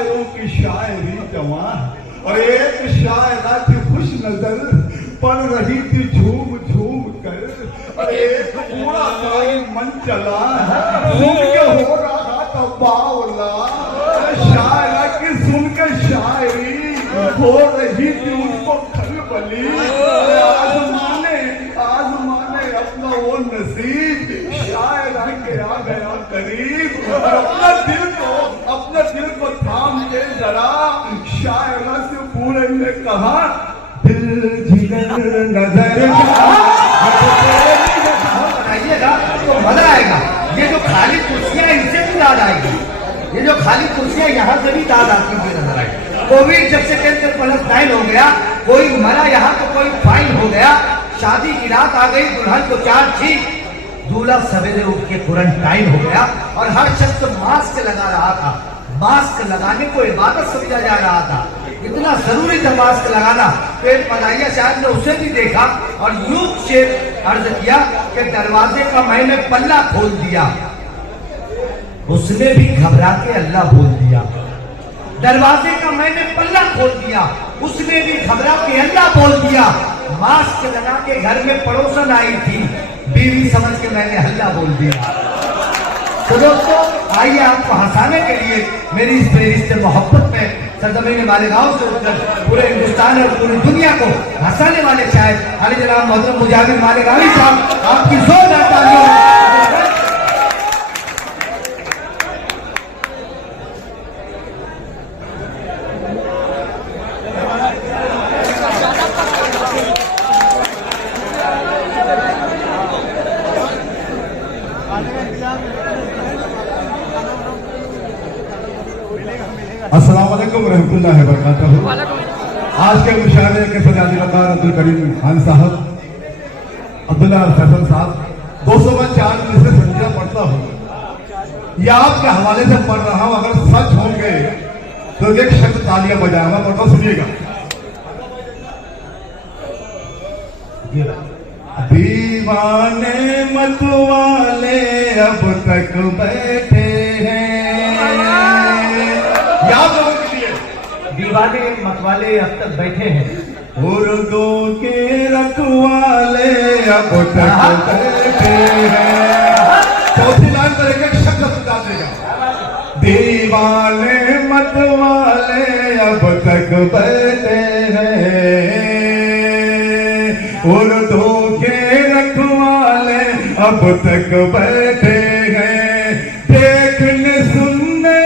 शायरों की शायरी जवां और एक शायरा थी खुश नजर पढ़ रही थी झूम झूम कर और एक पूरा कोई मन चला सुन के हो रहा था बावला शायरा की सुन के शायरी हो रही थी उसको खलबली आजमाने अपना वो नसीब शायरा के आ गया करीब अपने दिल को थाम के जरा शायरा से पूरे ने कहा दिल जिगर नजर बनाइएगा तो मजा आएगा। ये जो खाली कुर्सियां इनसे भी याद आएगी, ये जो खाली कुर्सियां यहाँ से भी याद आती हुई नजर आएगी। कोविड जब से 10+9 हो गया, कोई मरा यहाँ तो कोई फाइन हो गया। शादी की रात आ गई, दुल्हन को चार थी, दूल्हा सवेरे उठ के क्वारंटाइन हो गया और हर शख्स मास्क लगा रहा था। मास्क लगाने को इबादत समझा जा रहा था, इतना जरूरी था मास्क लगाना। फिर मलाइया साहब ने उसे भी देखा और यूं से अर्ज किया कि दरवाजे का मैंने पल्ला खोल दिया। उसने भी घबरा के अल्लाह बोल दिया। दरवाजे का मैंने पल्ला खोल दिया, उसने भी घबरा के अल्लाह बोल दिया। मास्क लगा के घर में पड़ोसन आई थी, बीवी समझ के मैंने हल्ला बोल दिया। तो दोस्तों आइए आपको हंसाने के लिए मेरी इस प्लेलिस्ट से मोहब्बत में सरजमीन मालेगांव से उठकर पूरे हिंदुस्तान और पूरी दुनिया को हंसाने वाले शायर अली जनाब मोहतरम मुजाहिद मालेगांवी साहब आपकी जोरदार तालियों। अस्सलाम वालेकुम रहमतुल्लाहि व बरकातहू। आज के मुशायरे के सजादी लकार अब्दुल करीम खान साहब, अब्दुल्ला फैसल साहब 204 में से संजिदा पढ़ता हूँ। यह आपके हवाले से पढ़ रहा हूँ, अगर सच होंगे तो एक शब्द तालियां बजाऊंगा, पढ़ता सुनिएगा। दीवाने मतवाले अब तक बैठे हैं, याद लोगों के लिए दीवाने मतवाले अब तक बैठे हैं, उर्दू के रखवाले अब तक बैठे हैं। चौथी लाइन पर एक शब्द सुना देगा। दीवाने मतवाले अब तक बैठे हैं, उर्दू के रखवाले अब तक बैठे हैं। देखने सुनने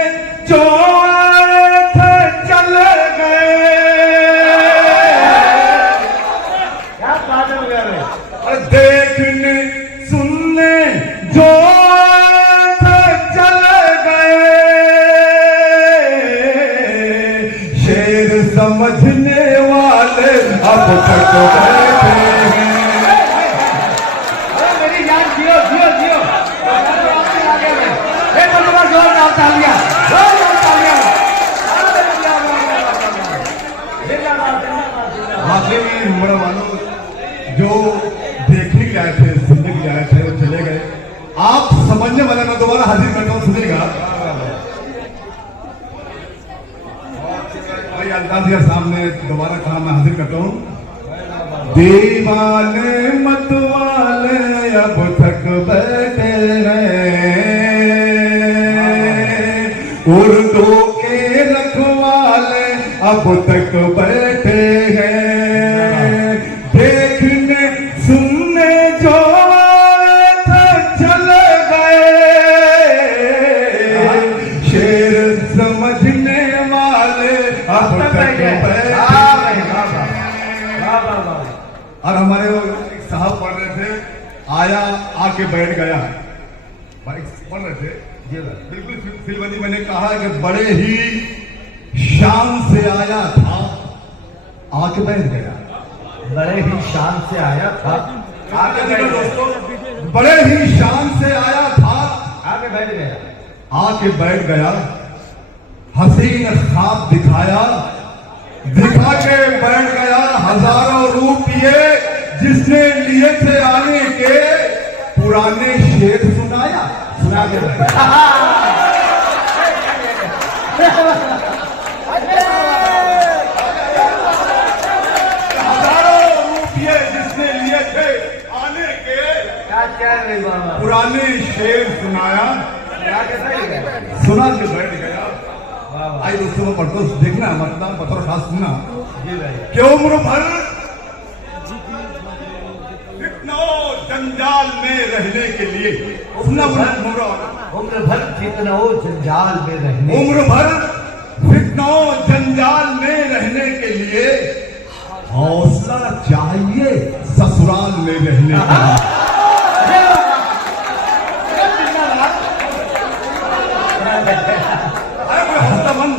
जो आए थे चले गए, क्या बात हो गया रे? और देखने सुनने जो आए थे चले गए, शेर समझने वाले अब तक बैठे हैं। मेरी जान जियो जियो जियो, जोरदार तालियां, जोरदार तालियां। वाकई में बड़ा वालों जो देखने के आए थे, सुनने के आए थे, वो चले गए। आप समझने वाले मैं दोबारा हाजिर करता हूँ, सुनिएगा। भाई अल्ताफ के सामने दोबारा कहा मैं हाजिर करता हूँ। दीवाने मतवाले अब तक बैठे हैं, उर्दू के रखवाले अब तक बैठे हैं। देखने सुनने जो आए थे चले गए, शेर समझने वाले अब तक बैठे हैं। और हमारे वो साहब पढ़ रहे थे, आया आके बैठ गया, पढ़ रहे थे बिल्कुल फिल्मनी। मैंने कहा कि बड़े ही शान से आया था, आके बैठ गया। बड़े ही शान से आया था, आगे दोस्तों, बड़े ही शान से आया था, आगे बैठ गया। आके बैठ गया। हसीन ख्वाब दिखाया, दिखा के बैठ गया। हजारों रुपये जिसने लिए थे आने के, पुराने शेर सुनाया, सुना के बैठ गया। आई दोस्तों में पढ़ते देखना मतलब पत्र खास सुनना जी भाई। कि उम्र भर कितनों जंजाल में रहने के लिए उम्र भर जितना हो जंजाल में रहने, उम्र भर फितनों जंजाल में रहने के लिए हौसला चाहिए ससुराल में रहने के लिए। अरे कोई हंसता मन,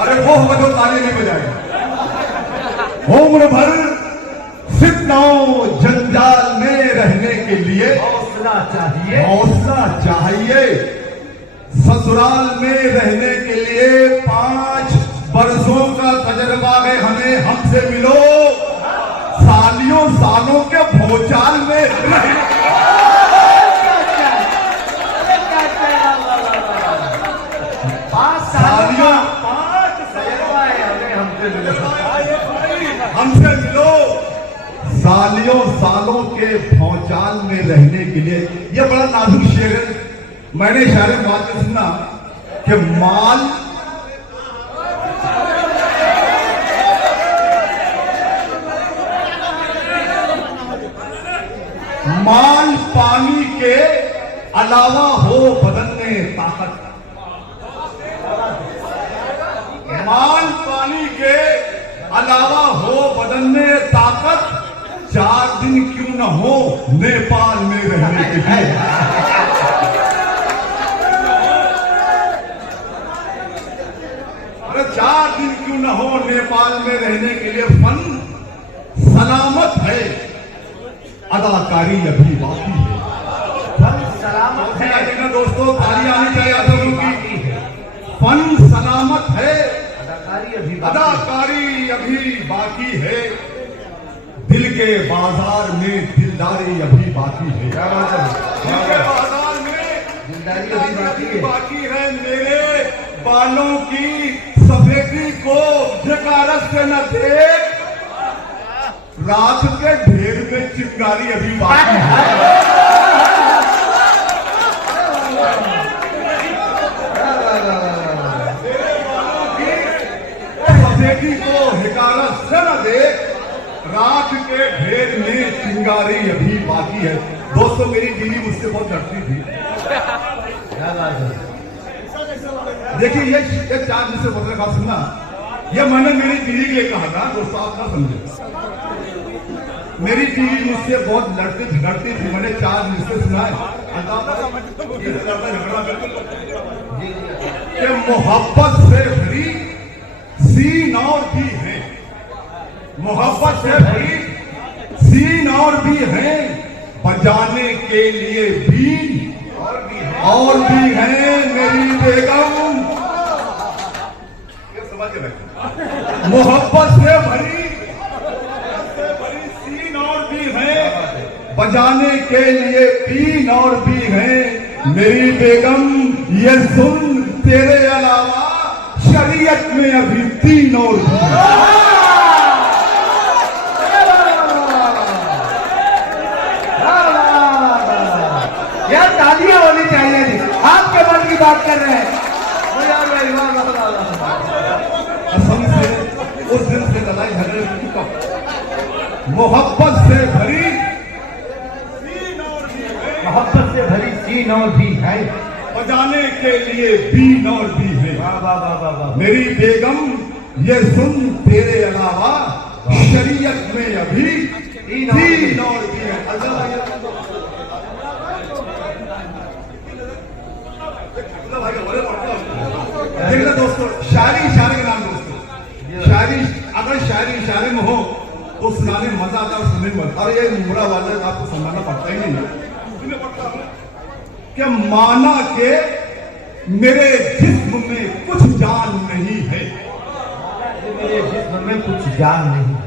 अरे वो होगा जो ताली नहीं बजाएगा। उम्र भर फितनों जंजाल में रहने के लिए हौसला चाहिए, हौसला चाहिए ससुराल में रहने के लिए 5 बरसों का तजर्बा है हमें, हमसे मिलो सालियों सालों के भोचाल में रहे। सालियों 5 तजर्बा है हमें, हमसे मिलो सालियों सालों के भौचाल में रहने के लिए। ये बड़ा नाजुक शेर है। मैंने शायद बात में सुना कि माल पानी के अलावा हो बदन में ताकत, माल पानी के अलावा हो बदन में ताकत, 4 दिन क्यों न हो नेपाल में रहने के लिए। अरे 4 दिन क्यों न हो नेपाल में रहने के लिए। फन सलामत है, अदाकारी अभी बाकी है। फन सलामत है, लेकिन दोस्तों ताली आनी चाहिए आप लोगों की। फन सलामत है, अदाकारी अभी बाकी है, दिल के बाजार में दिलदारी अभी बाकी है। क्या बात है? दिल के बाजार में दिलदारी अभी बाकी है। मेरे बालों की सफेदी को झकारत से न देख, रात के ढेर में चिंगारी अभी बाकी है। सफेदी को हिकारत से न देख, रात के ढेर में चिंगारी अभी बाकी है। दोस्तों मेरी बीवी मुझसे बहुत डरती थी। देखिए ये 4 दिन से बोलने का सुनना, ये मैंने मेरी बीवी के लिए कहा था। दोस्तों आप ना समझे, मेरी बीवी मुझसे बहुत लड़ती झगड़ती थी। मैंने 4 दिन से सुना है कि मोहब्बत से भरी सीन और भी है, मोहब्बत से भरी सीन और भी है, बजाने के लिए बीन और भी है मेरी बेगम। ये समझ रहे, मोहब्बत से भरी सीन और भी है, बजाने के लिए बीन और भी है मेरी बेगम। ये सुन तेरे अलावा शरीयत में अभी 3 और भी है। तालियां होनी चाहिए। आपके मन की बात कर रहे हैं। असम से उस दिन से लड़ाई झगड़े का मोहब्बत से भरी सीन और भी है, मोहब्बत से भरी सीन और भी है, बजाने के लिए बीन और भी है। वाह वाह वाह वाह वाह। मेरी बेगम ये सुन तेरे अलावा शरीयत में अभी 3 और भी है। देखना दोस्तों, शायरी इशारे के नाम दोस्तों, शायरी अगर शायरी इशारे में हो तो सुनाने में मजा आता है, सुनने में मजा। और ये मुमरा वाले आपको समझना पड़ता ही नहीं है कि माना के मेरे जिस्म में कुछ जान नहीं है, मेरे जिस्म में कुछ जान नहीं है।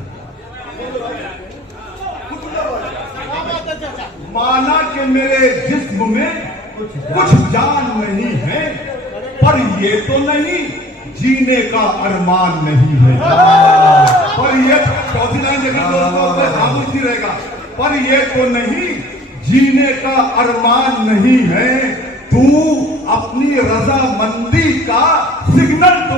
माना कि मेरे जिस्म में कुछ जान नहीं है, पर ये तो नहीं जीने का अरमान नहीं है। पर ये चौथी लाइन खामोश नहीं रहेगा। पर ये तो नहीं जीने का अरमान नहीं है, तू अपनी रजामंदी का सिग्नल तो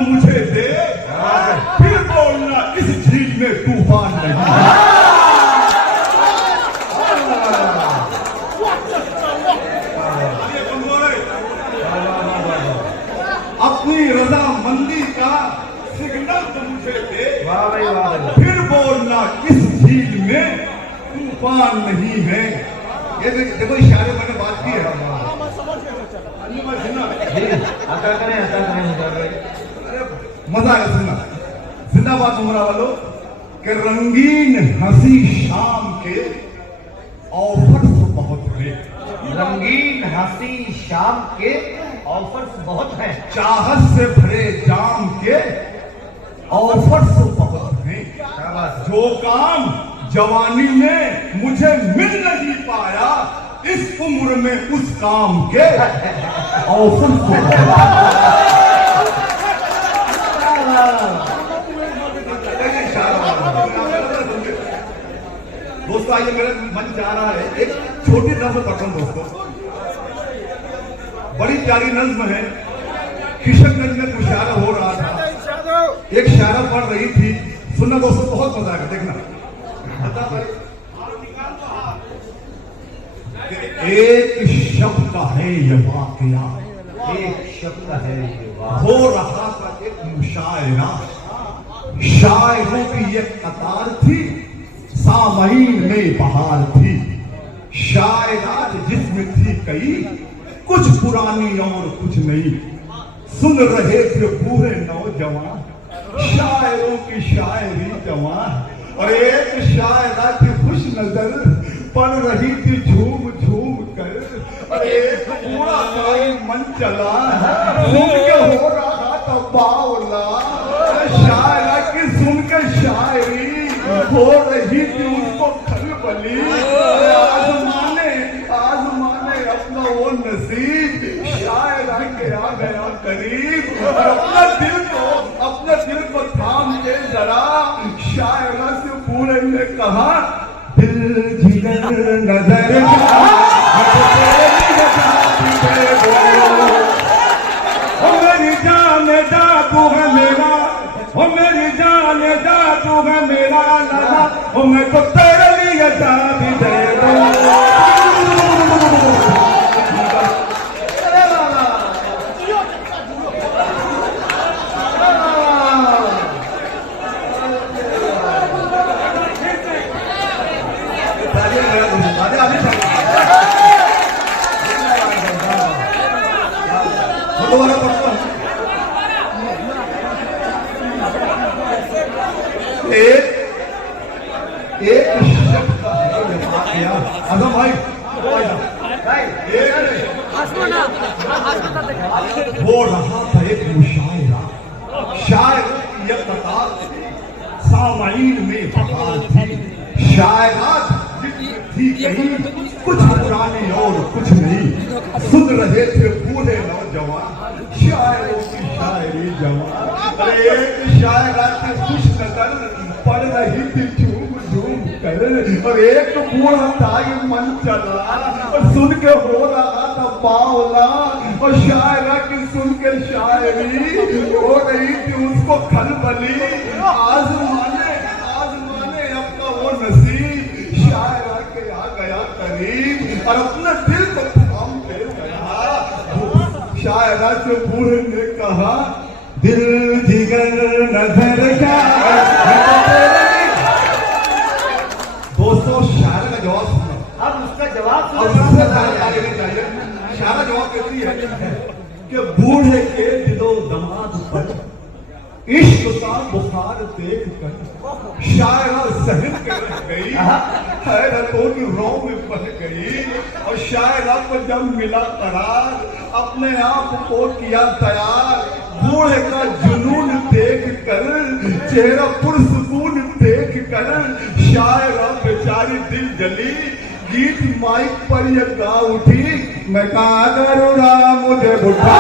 मंदी का सिग्नल तुम मुझे दे, वाह भाई वाह भाई। फिर बोलना इस झील में तूफान नहीं है। ये देखो इशारे मैंने बात की है। जी, आता करें मुझे भाई। अरे मजा आया सुनना। जिंदाबाद उमरा वालों के रंगीन हंसी शाम के ऑफर्स बहुत हैं। रंगीन हंसी शाम के ऑफर्स बहुत हैं। चाहत से भरे जाम के ऑफर्स बहुत हैं। क्या बात है। जो काम जवानी में मुझे मिल नहीं पाया, इस उम्र में उस काम के ऑफर्स बहुत हैं। दोस्तों आइए, मेरा मन चाह रहा है एक छोटी नज्म पढ़ता हूं दोस्तों। बड़ी प्यारी नज्म है। किशनगंज में मुशायरा हो रहा था, एक शायरा पढ़ रही थी। सुनना दोस्तों, बहुत मजा आएगा, देखना। एक शब्द का है ये वाकया, एक शब्द है ये वाह। हो रहा था एक मुशायरा, शायरों की एक कतार थी, सामईन में बहार थी। शायरात जिसमें थी कई, कुछ पुरानी और कुछ नई। सुन रहे थे पूरे नौजवान, शायरों की शायरी जवान। और एक शायरा थी खुश नजर, पढ़ रही थी झूम झूम कर। और एक पूरा काई मन चला, सुन के हो रहा था बावला। शायरा की सुन के शायरी हो रही थी उसको खलबली। आजमाने अपना वो नसीब, शायरा के आ गया करीब। और अपने दिल को थाम के जरा, शायरा से पूरे ने कहा, दिल जिगर नजर मेरी जान जादू है मेरा, ओ मेरी जान जादू है मेरा लाला, ओ मैं तो तेरे लिए जान दे दूं। दोबारा पढ़ता हूं। एक शब्द का है ये वाकया। आजम भाई वो रहा था एक मुशायरा, शायर की एक कतार, सामईन में बहार थी। शायरात थी कहीं, कुछ पुरानी और कुछ नहीं। सुन रहे थे पूरे नौजवान, शायरों की शायरी जवान। अरे एक शायरा थी खुश नजर, पढ़ रही थी झूम झूम कर। और एक बूढ़ा था ये मन चला, और सुन के हो रहा था बावला। और शायरा की सुन के शायरी हो रही थी उसको खलबली। आजमाने अपना वो नसीब, शायरा के आ गया करीब। और अपने दिल को थाम के गया। शायरा से बूढ़े ने कहा, दिल जिगर नजर क्या। दोस्तों शायरा का जवाब सुनो। अब उसका जवाब और सबसे चाहिए। शायरा जवाब कहती है कि बूढ़े के दिलो दमाद पर इश्क का बुखार देख कर शायरा सहन के रह गई, हैरतों की रौ में बह गई। और शायरा को जब मिला करार, अपने आप को किया तैयार। बूढ़े का जुनून देख कर, चेहरा पुरसुकून देख कर, शायरा बेचारी दिल जली। गीत माइक पर ये गा उठी, मैं कहा करूँगा मुझे बुढ़ा